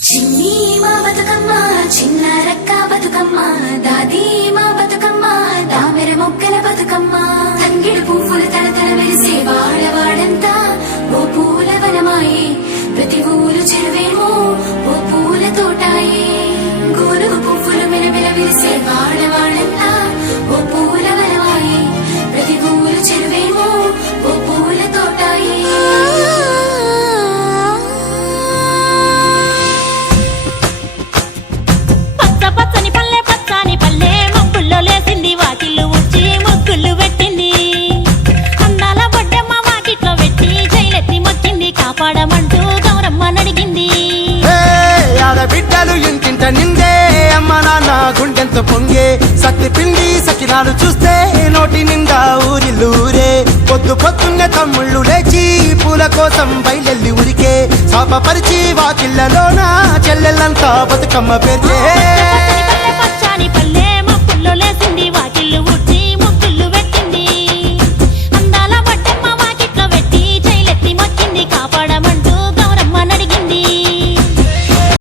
చిన్ని మా బతుకమ్మ చిన్న రక్క బతుకమ్మ దాది మా బతుకమ్మ దామెర మొక్కల బతుకమ్మ తంగిడు పువ్వులు తడతడ వెలిసే వాడవాడంతా ఓ పూల వనమాయే ప్రతి ఊరు చెరువేమో ఓ పూల తోటాయే గోలుగు పువ్వులు మెలమెల విరిసే వాడవాడంతా ఓ పూల వనమాయే ప్రతి ఊరు చెరువేమో ఓ పూల తోటాయే పచ్చని పల్లె పచ్చని పల్లె మబ్బుల్లో లేసింది వాకిళ్ళు ఊడ్చి ముగ్గులు పెట్టింది అందాల బొడ్డమ్మ వాకిట్లో పెట్టి జైలెత్తి మొక్కింది కాపాడమంటూ గౌరమ్మ నడిగింది ఆడబిడ్డలు ఇంటింట నిందే అమ్మ నాన్న గుండెంతో పొంగే సత్తి పిండి సకినాలు చూస్తే నోటి నిండా ఊరిల్లూరే పొద్దు పొద్దున్నే తమ్ముళ్ళు లేచి పూల కోసం బయలెల్లి ఉరికే శాపపరిచి వాకిళ్లలోన చెల్లెళ్ళంతా బతుకమ్మ పేర్చే